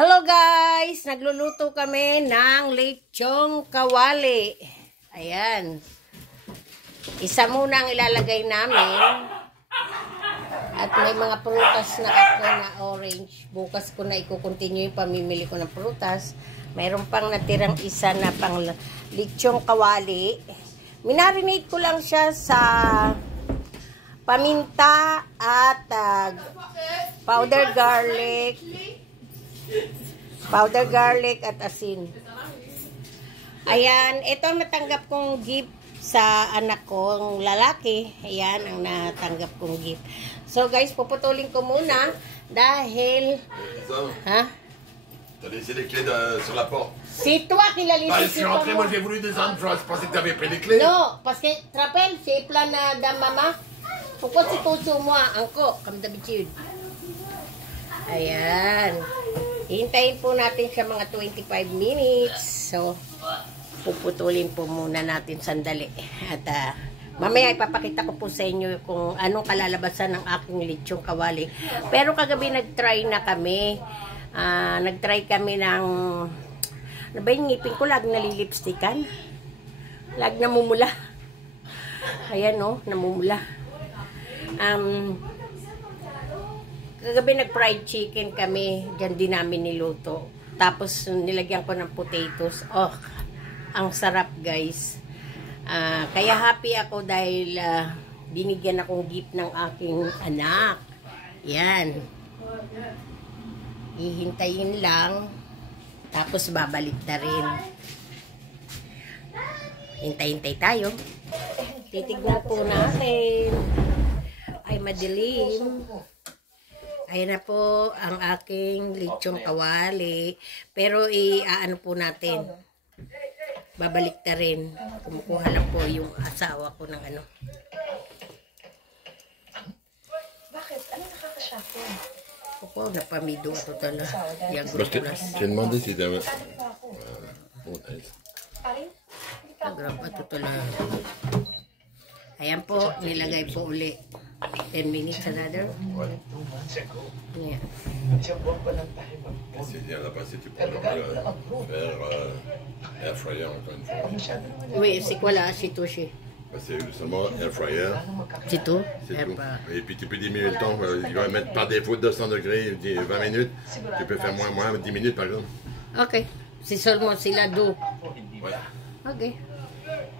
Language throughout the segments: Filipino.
Hello guys! Nagluluto kami ng lechong kawali. Ayan. Isa muna ang ilalagay namin. At may mga prutas na ako na orange. Bukas ko na i-continue yung pamimili ko ng prutas. Mayroon pang natirang isa na pang lechong kawali. Minarinate ko lang siya sa paminta at powder garlic at asin. Ayan, ito ang natanggap kong gift sa anak kong lalaki. Ayan ang natanggap kong gift. So guys, puputulin ko muna dahil ha? T'as laissé les clés sur la porte. C'est toi qui l'as laissé. Bah, je suis rentré, moi j'ai voulu descendre, je pensais que t'avais pris les clés. Non, parce que, tu te rappelles, c'est plein de maman. Pourquoi c'est tout sur moi, encore, comme d'habitude. Ayan. Hintayin po natin siya mga 25 minutes. So, puputulin po muna natin sandali. At mamaya ipapakita ko po sa inyo kung anong kalalabasan ng aking lechong kawali. Pero kagabi nag-try na kami. Nag-try kami ng ano ba yung ngipin ko? Lag nalilipstikan. Lag namumula. Ayan o, namumula. Kagabi nag-fried chicken kami. Diyan din namin niluto. Tapos nilagyan ko ng potatoes. Oh, ang sarap guys. Kaya happy ako dahil binigyan akong gift ng aking anak. Yan. Hihintayin lang. Tapos babalik na rin. Hintay-hintay tayo. Titignan po natin. Ay madilim. Ayan na po ang aking lechong kawali. Pero ano po natin. Babalik na rin. Kumukuha lang po yung asawa ko ng ano. Bakit? Ano nakakashock po? Opo, napamido ito talaga. J'ai demandé si t'avais... Nagrapa ito talaga. Ayan po, nilagay po uli. 10 minutes another. Yeah. C'est-à-dire là-bas, si tu peux faire air fryer encore une fois. Oui, c'est quoi là? C'est tout chez. C'est seulement air fryer. C'est tout? C'est tout. Et puis tu peux diminuer le temps. Il va mettre par défaut 200 degrés, 20 minutes. Tu peux faire moins, 10 minutes par exemple. Ok. C'est seulement c'est là-dedans. Ouais. Ok.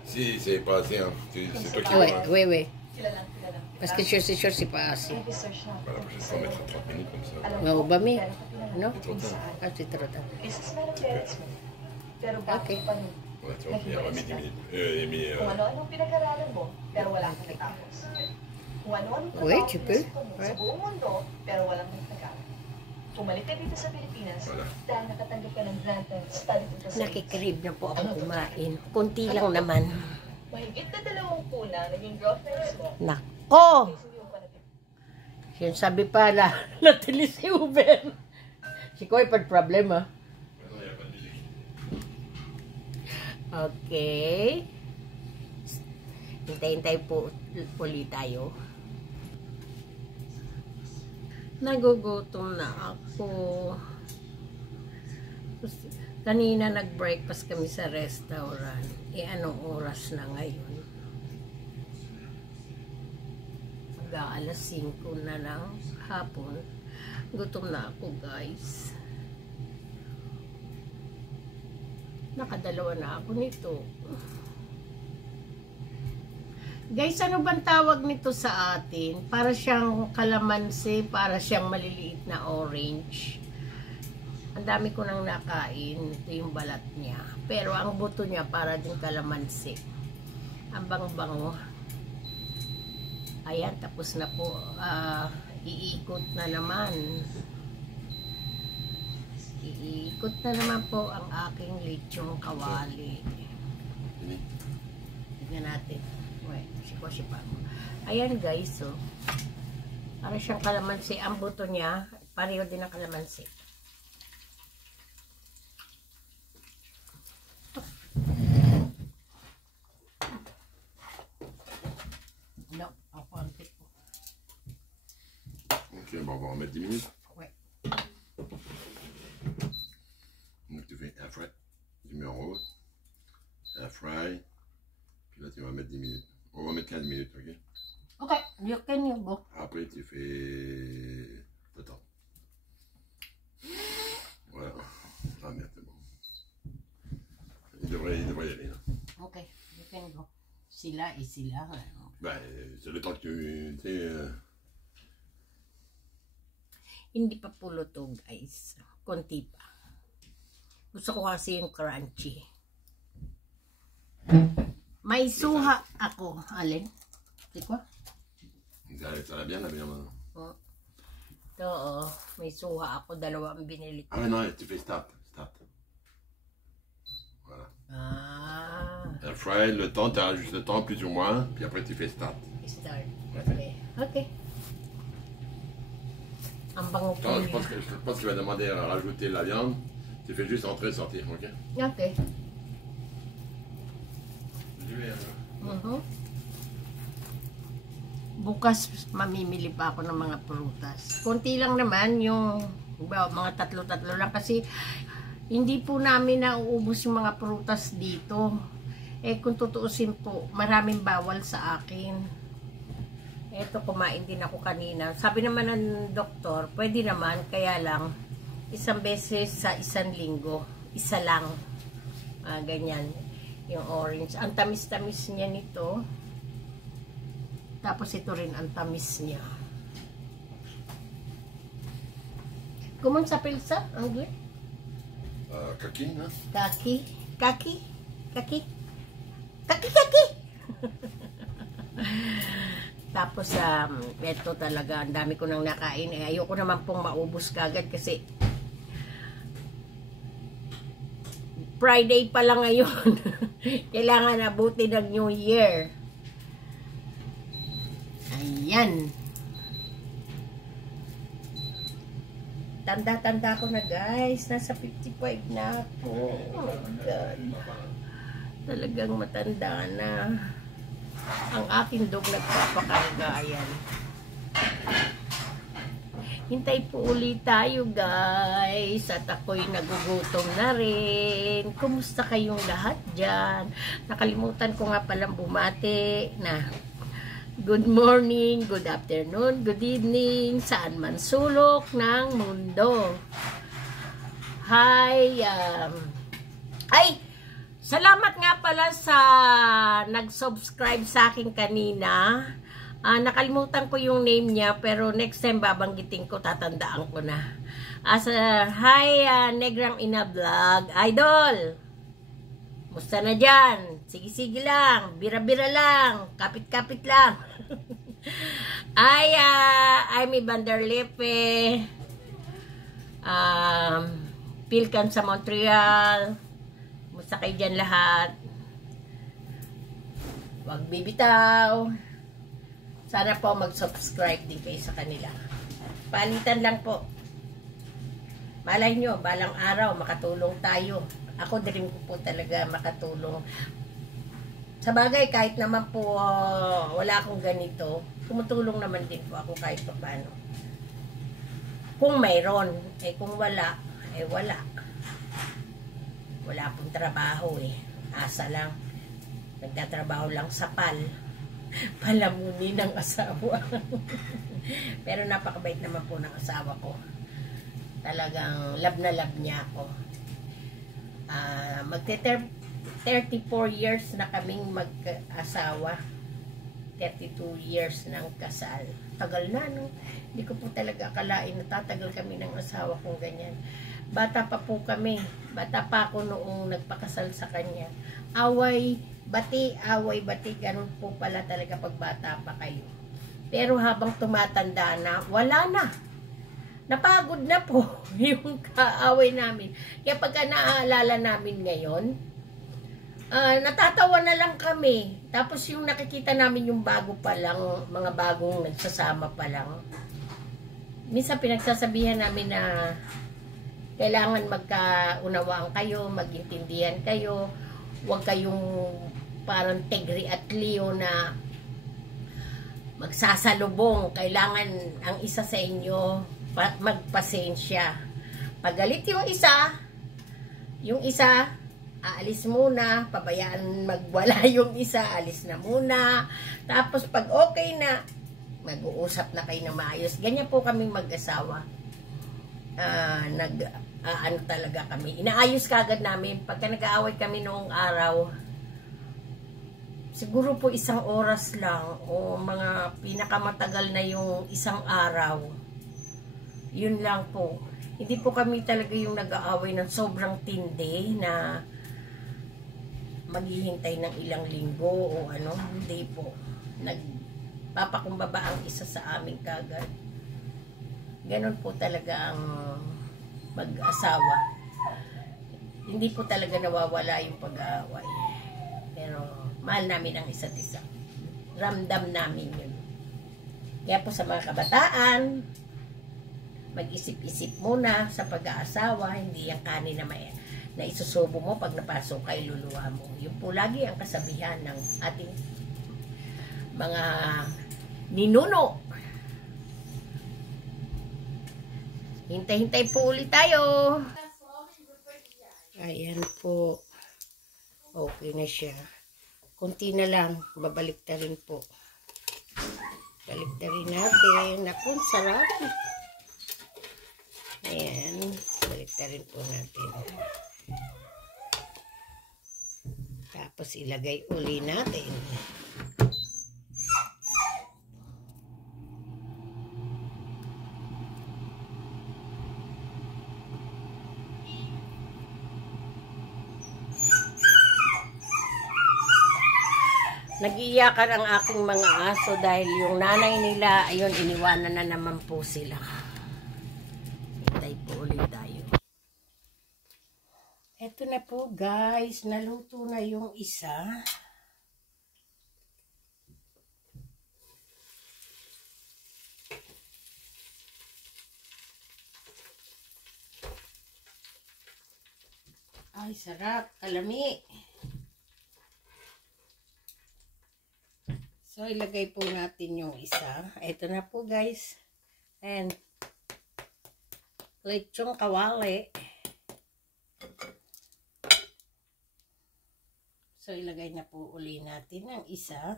Si c'est pas assez, hein. C'est toi qui Oui, vois. oui, oui. Parce que c'est sûr, c'est pas assez. Voilà, la prochaine fois, on mettra 30 minutes comme ça. Wow, bami. Ano? C'est trop tard. Ah, c'est trop tard. Ok. Ouais, tu vois, il a remis 10 minutes. Il a mis... Ano-anong pinag-aralan mo, pero wala kang natapos. Kung ano-anong Oui, tu peux. sa buong mundo, pero walang nagtagal. Pumalik ka dito sa Pilipinas dahil nakatanggap ka ng grant and study to the Nakikrib na po ako kumain. Kunti lang naman. Mahigit na 2 kuna naging girlfriends mo. Nako! Yan sabi pala, natili si Uber. Si Koy pag problema. Okay. Hintay-hintay po ulit tayo. Nagugutom na ako. Kanina nag-breakfast kami sa restaurant. Anong oras na ngayon? Mag-aalas 5 na ng hapon. Gutom na ako guys. Nakadalawa na ako nito. Guys, ano bang tawag nito sa atin? Para siyang kalamansi, para siyang maliliit na orange. Ang dami ko nang nakain. Ito yung balat niya. Pero ang buto niya para din kalamansi. Ang bango-bango. Ayan, tapos na po. Iikot na naman. Iikot na naman po ang aking lechong kawali. Tignan natin. Wait, sipa-sipa. Ayan guys, so. Para siyang kalamansi. Ang buto niya, pareho din ang kalamansi. No, ako ang tipo. Ok, bon, on va en mettre 10 minutes. Ouais. minutes. On va mettre 15 minutes, ok? Ok, you can go. Après, tu fais... Attends. Voilà. Ah merde, c'est bon. Il devrait y aller, là. Ok, you can go. Sila, sila. Ben, c'est le temps que tu sais... Hindi pa po luto, guys. Konti pa. Gusto ko kasi yung crunchy. May suha ako. Alin? Di ko? Ça va bien, la viande. Oh. Ito, oh. May suha ako. Dalawang binili ko. Ah mais non, tu fais start. Voilà. Ah. Air fry, le temps, tu ajustes le temps plus ou moins, puis après tu fais start. Start. Okay. Okay. Ang bango po Quand je niya. pense qu'il va demander à rajouter la viande. Tu fais juste entrer et sortir, ok? Okay. J'y vais. Bukas mamimili pa ako ng mga prutas. Konti lang naman yung mga tatlo-tatlo lang kasi hindi po namin nauubos yung mga prutas dito. Eh kung tutuusin po, maraming bawal sa akin. Eto, kumain din ako kanina. Sabi naman ng doktor, pwede naman, kaya lang isang beses sa isang linggo. Isa lang. Ganyan. Yung orange. Ang tamis-tamis niya nito. Tapos ito rin ang tamis niya. Kumang sa pilsa? Ang good? Kaki, ha? Kaki. Kaki. Kaki. Kaki. Tapos, ito talaga, ang dami ko nang nakain. Eh, ayoko naman pong maubos kagad kasi Friday pa lang ngayon. Kailangan abutin ng New Year. Ayan. Tanda-tanda ko na, guys. Nasa 55 na ako. Oh my God. Talagang matanda na. Ang aking dog nagpapakarga. Ayan. Hintay po ulit tayo, guys. At ako'y nagugutom na rin. Kumusta kayong lahat dyan? Nakalimutan ko nga palang bumati na good morning, good afternoon, good evening, saan man sulok ng mundo. Hi, salamat nga pala sa nag-subscribe sa akin kanina. Nakalimutan ko yung name niya, pero next time babanggitin ko, tatandaan ko na. Hi, Negrang Ina Vlog. Idol! Musta na dyan? Sige-sige lang. Bira-bira lang. Kapit-kapit lang. Amy Vanderlepe. Pilkan sa Montreal. Musta kayo dyan lahat? Huwag bibitaw. Sana po mag-subscribe din kayo sa kanila. Palitan lang po. Malay nyo, balang araw, makatulong tayo. Ako din po talaga makatulong. Sa bagay, kahit naman po wala akong ganito, tumutulong naman din po ako kahit pa paano. Kung mayroon, kung wala, wala. Wala pong trabaho Asa lang. Nagtatrabaho lang sa palamunin ng asawa. Pero napakabait naman po ng asawa ko. Talagang love na love niya ako. Magte-34 years na kaming mag-asawa. 32 years ng kasal. Tagal na, no? Hindi ko po talaga akalain na tatagal kami ng asawa kong ganyan. Bata pa po kami. Bata pa ako noong nagpakasal sa kanya. Away, bati. Ganun po pala talaga pag bata pa kayo. Pero habang tumatanda na, wala na. Napagod na po yung kaaway namin. Kaya pagka naaalala namin ngayon, natatawa na lang kami. Tapos yung nakikita namin yung bago pa lang, mga bagong nagsasama pa lang. Minsan pinagsasabihan namin na kailangan magkaunawaan kayo, magintindihan kayo. Huwag kayong parang Tegri at Leo na magsasalubong. Kailangan ang isa sa inyo magpasensya. Pagalit yung isa, aalis muna, pabayaan magwala yung isa, alis na muna. Tapos pag okay na, mag-uusap na kayo na maayos. Ganyan po kaming mag-asawa. Ano talaga kami. Inaayos kagad namin. Pagka nag-aaway kami noong araw, siguro po 1 oras lang o mga pinakamatagal na yung 1 araw. Yun lang po. Hindi po kami talaga yung nag-aaway ng sobrang tindi na maghihintay ng ilang linggo o ano. Hindi po. Nagpapakumbaba ang isa sa amin kagad. Ganon po talaga ang mag-asawa. Hindi po talaga nawawala yung pag-aaway. Pero mahal namin ang isa't isa. Ramdam namin yun. Kaya po sa mga kabataan, mag-isip-isip muna sa pag-aasawa, hindi yung kanin na isusubo mo pag napasok kay luluwa mo. Yun po lagi ang kasabihan ng ating mga ninuno. Hintay-hintay po ulit tayo. Ayan po. Okay na siya. Kunti na lang. Babalik na rin po. Balik na rin natin. Naku, sarap. Ayan. Balik na rin po natin. Tapos ilagay uli natin. Nag-iiyakan ang aking mga aso dahil yung nanay nila, ayun, iniwanan na naman po sila. Hintay po ulit tayo. Eto na po guys, naluto na yung isa. Ay, sarap, kalami. So, ilagay po natin yung isa. Ito na po, guys. And, lechong kawali. So, ilagay na po uli natin ang isa.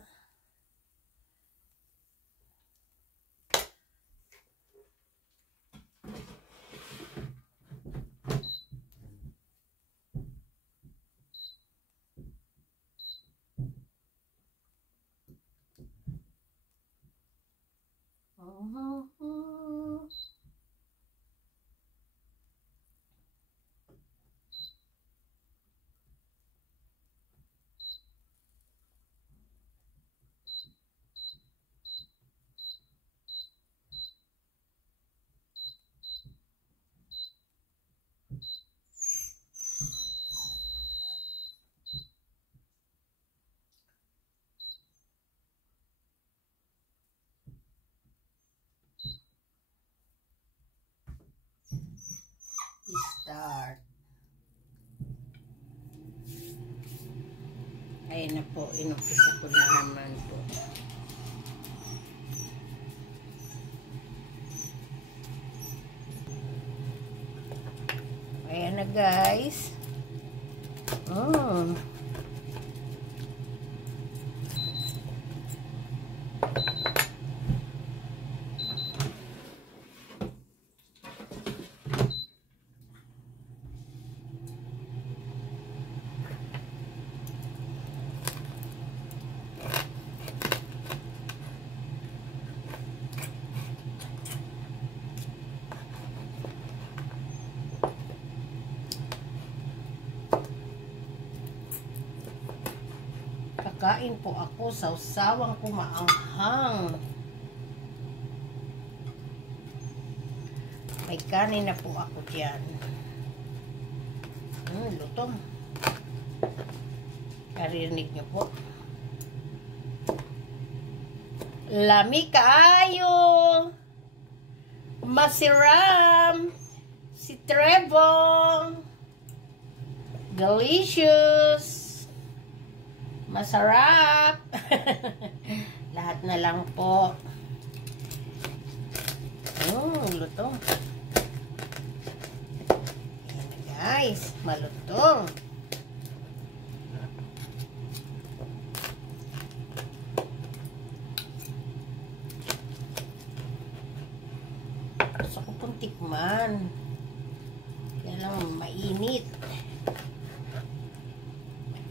Start. Ayan na po, inumpisa ko na naman po. Ayan na guys. Kakain po ako sa usawang kumaanghang. May kanin na po ako dyan. Lutong. Narinig niyo po. Lami kaayo. Masiram. Si Trevor. Delicious. Masarap. Lahat na lang po. Lutong. Ayan na guys. Malutong. mainit.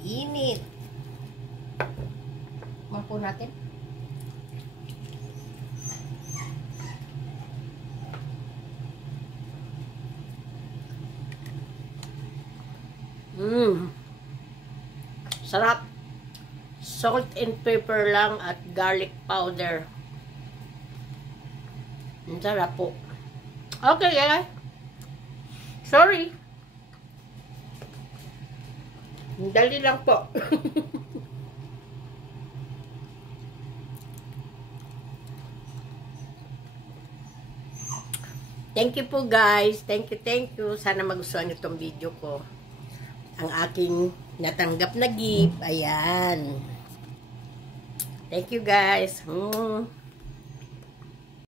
Mainit. Mapo natin. Sarap. Salt and pepper lang at garlic powder. Ang sarap po. Okay, guys. Sorry. Dali lang po. Thank you po guys. Thank you. Sana magustuhan nyo itong video ko. Ang aking natanggap na gift. Ayan. Thank you guys.